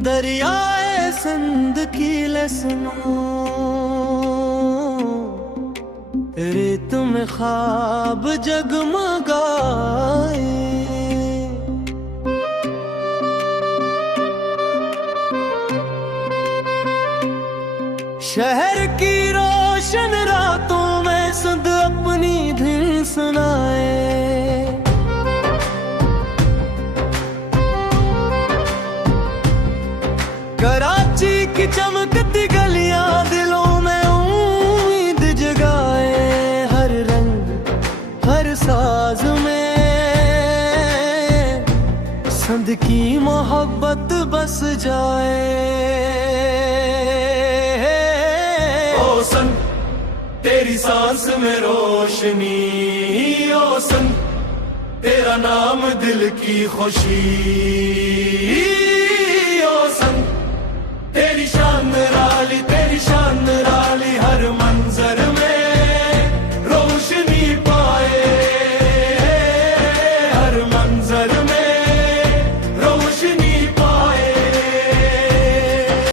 दरियाए संद की लसनों रेत में ख्वाब जगमगाए। शहर की रोशन रातों में संद अपनी धुन सुनाए। कराची की चमकती गलियां दिलों में उम्मीद जगाए। हर रंग हर साज में संद की मोहब्बत बस जाए। ओ संद तेरी सांस में रोशनी, ओ संद तेरा नाम दिल की खुशी।